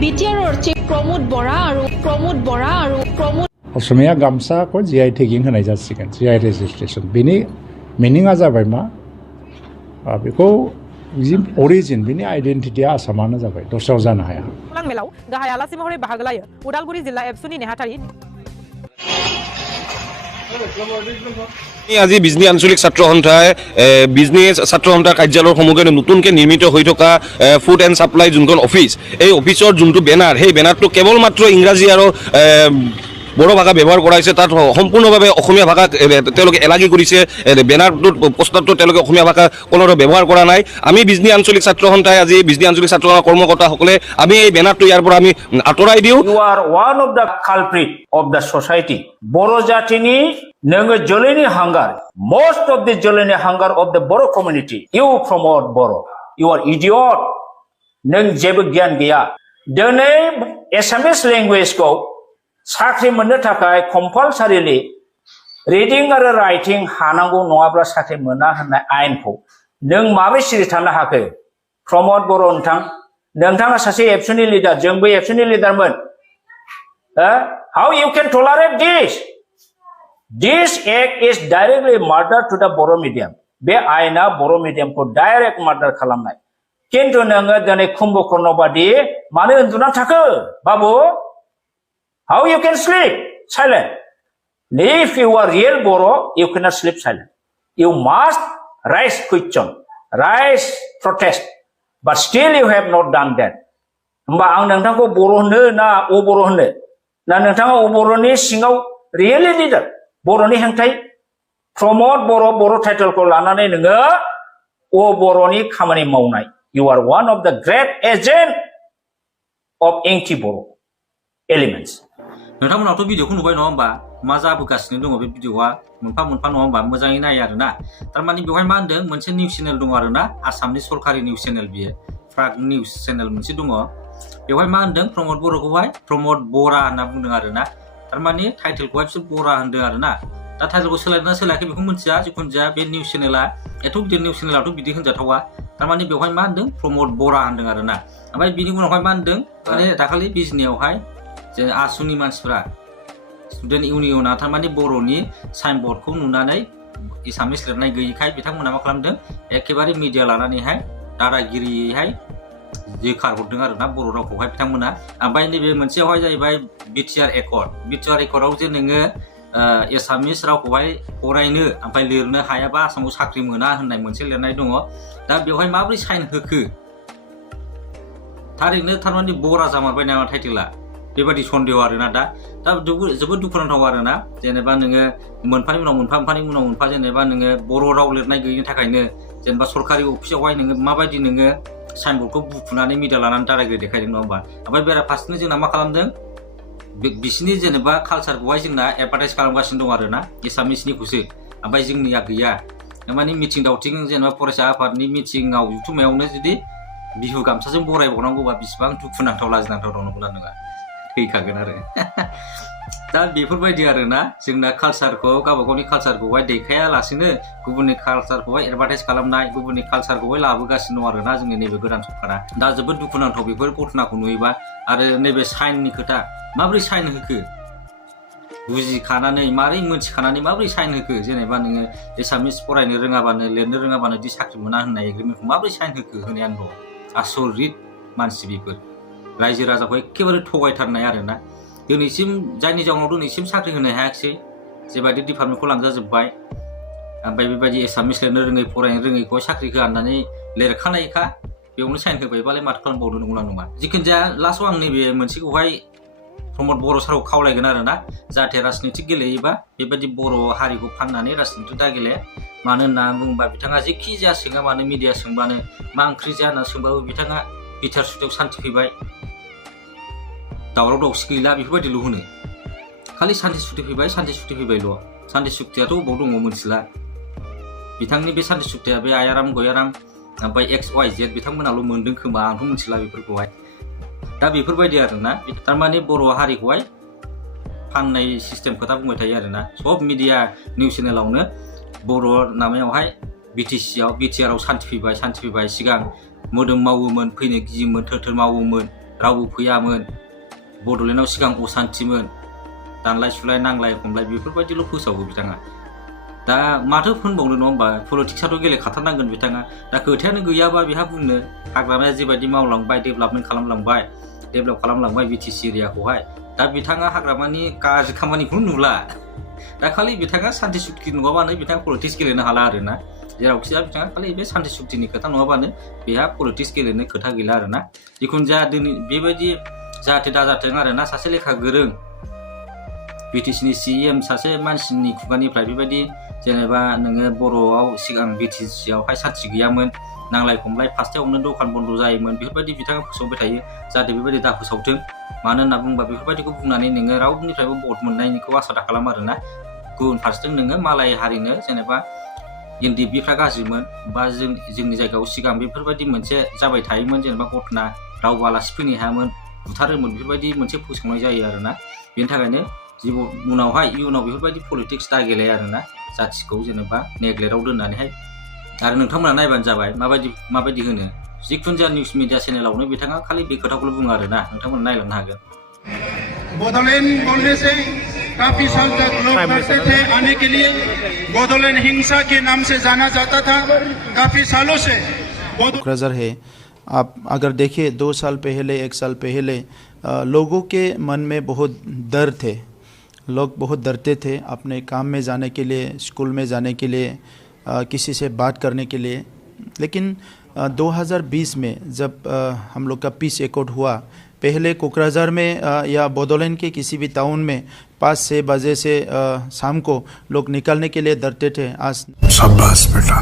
BTR chief Pramod Bora Asamiya गामसाखौ GI टेगिं होनाय जासिगोन GI रेजिस्ट्रेशन बेनि मिनिङा जाबाय मा बेखौ अरिजिन बेनि आइडेन्टिटिया आसामानो जाबाय दस्रायाव जानो हाया मेलाव गाहाय आलासि महरै बाहागो लायो उदालगुरि जिल्ला एबसुनि नेहाथारि আজি বিজনী আঞ্চলিক ছাত্ৰ সন্থাই বিজনেছ ছাত্ৰ সন্থাৰ কাৰ্যালয়ৰ সন্মুখত নতুনকৈ নিৰ্মিত হৈ থকা ফুড এণ্ড ছাপ্লাই যোনখন অফিচ এই অফিচৰ যোনটো বেনাৰ সেই বেনাৰটো কেৱল মাত্ৰ ইংৰাজী আৰু বড়ো ভাষা ব্যৱহাৰ কৰা হৈছে তাত সম্পূৰ্ণভাৱে অসমীয়া ভাষা তেওঁলোকে এলাগি কৰিছে বেনাৰটোত পোষ্টাৰটো তেওঁলোকে অসমীয়া ভাষা কোনো ব্যৱহাৰ কৰা নাই আমি বিজনী আঞ্চলিক ছাত্ৰ সন্থাই আজি বিজনী আঞ্চলিক ছাত্ৰ সন্থাৰ কৰ্মকৰ্তাসকলে আমি এই বেনাৰটো ইয়াৰ পৰা আমি আঁতৰাই দিওঁ You are one of the culprit of the society. Boro jatini nenge jolini hunger. Most of the jolini hunger of the Boro community. You promote Boro. You are idiot. Neng jebu gyan gaya. Dene Assamese language ko sakri moननो थाखाय compulsorily reading आरो writing हानांगौ नङाब्ला साख्रि मोना होननाय आयेनखौ नों माबोरै सिरि थानो हाखो प्रमोद बर' नोंथाङा सासे एबसुनि लिडार जोंबो एबसुनि लिडारमोन how you can tolerate this act is directly murder to the Boro medium बे आयेना बर' मिडियामखौ डाइरेक्ट मार्डार खालामनाय किन्तु नोङो दिनै कुम्भकर्ण बादि मानो उन्दुना थाखो बाबु How you can sleep silent? If you are real Boro, you cannot sleep silent. You must raise question, raise protest, but still you have not done that. Hamba ang nोंथांखौ Boro होनो ना O Boro होनो ना नोंथाङा O Boroनि सिङाव really leader Boroनि हेंथाय promote Boro title खौ लानानै नोङो O Boroनि खामानि मावनाय. You are one of the great agent of anti-Boro elements. नोंथांमोनावथ' भिडिअखौ नुबाय नङा होमबा मा जाबोगासिनो दङ बे भिडिअआ मोनफा मोनफा नङा होमबा मोजाङै नाय आरोना थारमाने बेवहाय मा होनदों मोनसे निउस चेनेल दङ आरोना आसामनि सरकारि निउस चेनेल बियो फ्राग निउस चेनेल मोनसे दङ बेवहाय मा होनदों प्रमोद बर'खौहाय प्रमोद बरा होनना बुंदों आरोना थारमाने टाइटेलखौहाय बिसोर बरा होनदों आरोना दा टाइटेलखौ सोलायदोंना सोलायाखै बेखौ मिथिया जिखुनु जाया बे निउस चेनेला एथ' गिदिर निउस चेनेलाथ' बिदि होनजाथावा थारमाने बेवहाय मा होनदों प्रमोद बरा होनदों आरोना ओमफ्राय बिनि उनावहाय मा होनदों माने दाखालि बिजनियावहाय जे आसुनि मानसिफ्रा स्टुडेन्ट इउनियना थारमाने बर'नि साइनबर्डखौ नुनानै एसामिस लिरनाय गैयिखाय बिथांमोना मा खालामदों एखेबारे मिडिया लानानैहाय दादागिरियैहाय जोखारहरदों आरोना बर' रावखौहाय बिथांमोना ओमफ्राय नैबे मोनसेयावहाय जाहैबाय बिटिआर एकर्डआव जे नोङो एसामिस रावखौहाय फरायनो ओमफ्राय लिरनो हायाबा आसामाव साख्रि मोना होननाय मोनसे लिरनाय दङ दा बेवहाय माबोरै साइन होखो थारैनो थारमाने बरा जामारबाय नामा टाइटेला बेबादि सन्देह आरोना दा जोबोद दुखुनांथाव आरोना जेनेबा नोङो मोनफानि उनाव मोनफा जेनेबा नोङो बर' राव लिरनाय गैयिनि थाखायनो जेनेबा सरकारि अफिसावहाय नोङो माबायदि नोङो साइनबर्डखौ बुखुनानै मिडिया लानानै दादागिरि देखायदों नङा होमबा ओमफ्राय बेराफारसेनो जोंना मा खालामदों बिसिनि जेनेबा कालचारखौहाय जोंना एडभार्टाइज खालामगासिनो दं आरोना एसामिसनिखौसो ओमफ्राय जोंनिया गैया माने मिथिं दावथिं जेनेबा फरायसा आफादनि मिथिङाव जुथुमायावनो जुदि बिहु गामसाजों बरायबावनांगौबा बेसेबां दुखुनांथाव लाजिनांथाव नंगौना नङा फैखागोन आरो दा बेफोरबायदि आरोना जोंना कालचारखौ गावबा गावनि कालचारखौहाय देखायालासिनो गुबुननि कालचारखौहाय एडभार्टाइज खालामनाय गुबुननि कालचारखौहाय लाबोगासिनो दं आरोना जोंनि नैबे गोदान सरकारा दा जोबोद दुखुनांथाव बेफोर घटनाखौ नुयोबा आरो नैबे साइननि खोथा माबोरै साइन होखो बुजिखानानै मारै मोनथिखानानै माबोरै साइन होखो जेनेबा नोङो एसामिस फरायनो रोङाबानो लिरनो रोङाबानो दि साख्रि मोना होननाय एग्रिमेन्टखौ माबोरै साइन होखो होनायानो दं आसरित मानसि बेफोर रायजो राजाखौ एखेबारे थगायथारनाय आरोना दिनैसिम जायनि जाउनाव दिनैसिम साख्रि होनो हायाखिसै जेबायदि डिपार्टमेन्टखौ लांजाजोब्बाय ओमफ्राय बेबायदि एसामिस लिरनो रोङै फरायनो रोङैखौ साख्रि होनानै लिरखानायखा बेयावनो साइन होबायबालाय माथो खालामबावनो नंगौना नङा जिखुनु जाया लास्टआव आं नैबे मोनसेखौहाय प्रमोद बर' सारखौ खावलायगोन आरोना जाहाथे राजनितिक गेलेयोबा बेबायदि बर' हारिखौ फाननानै राजनितिक दा गेले मानो होनना बुङोबा बिथाङा जेखि जाया सोङा मानो मिडिया सोंबानो मा ओंख्रि जाया होनना सोंबाबो बिथाङा बिटिआर सुटियाव सान्थि फैबाय दावराव दावसि गैला बेफोरबायदिल' होनो खालि सान्थि सुक्ति फैबाय सान्थि सुक्तियाथ' अबाव दङ मोनथिला बिथांनि बे सान्थि सुक्तिया बे आयाराम गयाराम ओमफ्राय XYZ बिथांमोनाल' मोनदों खोमा आंथ' मोनथिला बेफोरखौहाय दा बेफोरबायदि आरोना थारमाने बर' हारिखौहाय फाननाय सिस्टेम खोथा बुंबाय थायो आरोना सब मिडिया निउस चेनेलावनो बर' नामायावहाय बिटिआरआव सान्थि फैबाय सिगां मोदोम मावोमोन फैनो गियोमोन थोर थोर मावोमोन रावबो फैयामोन बड'लेण्डआव सिगां असान्तिमोन दानलाय सुलाय नांलाय खमलाय बेफोरबायदिल' फोसावो बिथाङा दा माथो होनबावनो नङा होमबा पलिटिक्सआथ' गेलेखाथारनांगोन बिथाङा दा खोथायानो गैयाबा बेहा बुंनो हाग्रामाया जेबायदि मावलांबाय डेभेलपमेन्ट खालामलांबाय बिटिसि एरियाखौहाय दा बिथाङा हाग्रामानि गाज्रि खामानिखौनो नुला दा खालि बिथाङा सान्ति सुक्ति नङाबानो बिथाङा पलिटिक्स गेलेनो हाला आरोना जेरावखि जाया बिथाङा खालि बे सान्ति सुक्तिनि खोथा नङाबानो बेहा पलिटिक्स गेलेनो खोथा गैला आरोना जिखुनु जाया दिनै बेबायदि जाहाथे दाजाथों आरोना सासे लेखा गोरों बिटिसिनि CM सासे मानसिनि खुगानिफ्राय बेबायदि जेनेबा नोङो बर'आव सिगां बिटिसिआवहाय सान्ति गैयामोन नांलाय खमलाय फास्टायावनो दखान बन्द जायोमोन बेफोरबायदि बिथाङा फोसावबाय थायो जाहाथे बेबायदि दा फोसावथों मानो होनना बुङोबा बेफोरबायदिखौ बुंनानै नोङो रावनिफ्रायबो भट मोननायनिखौ आसा दा खालाम आरोना गुबुन फारसेथिं नोङो मालाय हारिनो जेनेबा NDPफ्रा गाज्रिमोन बा जोंनि जायगायाव सिगां बेफोरबायदि मोनसे जाबाय थायोमोन जेनेबा घटना रावबो आलासि फैनो हायामोन बुथारोमोन बेफोरबायदि मोनसे फोसावनाय जायो आरोना बेनि थाखायनो इयुनाव बेफोरबायदि पलिटिक्स दा गेलेया आरोना जाथिखौ जेनेबा नेग्लेक्टआव दोननानैहाय आरो नोंथांमोना नायबानो जाबाय माबायदि होनो जिखुनु जाया निउस मिडिया चेनेलावनो बिथाङा खालि बे खोथाखौल' बुङो आरोना नोंथांमोना नायलांनो हागोन बोडोलैंड बोलने से काफी साल तक लोग डरते थे आने के लिए बोडोलैंड हिंसा के नाम से जाना जाता था काफी सालों से कोकराझार है आप अगर देखिए 2 साल पहले 1 साल पहले लोगों के मन में बहुत डर थे लोग बहुत डरते थे अपने काम में जाने के लिए स्कूल में जाने के लिए किसी से बात करने के लिए लेकिन 2020 में जब हम लोग का पीस एकॉर्ड हुआ पहले कोकराझार में या बोडोलैंड के किसी भी टाउन में 5-6 बजे से शाम को लोग निकलने के लिए डरते थे आज शाबाश बेटा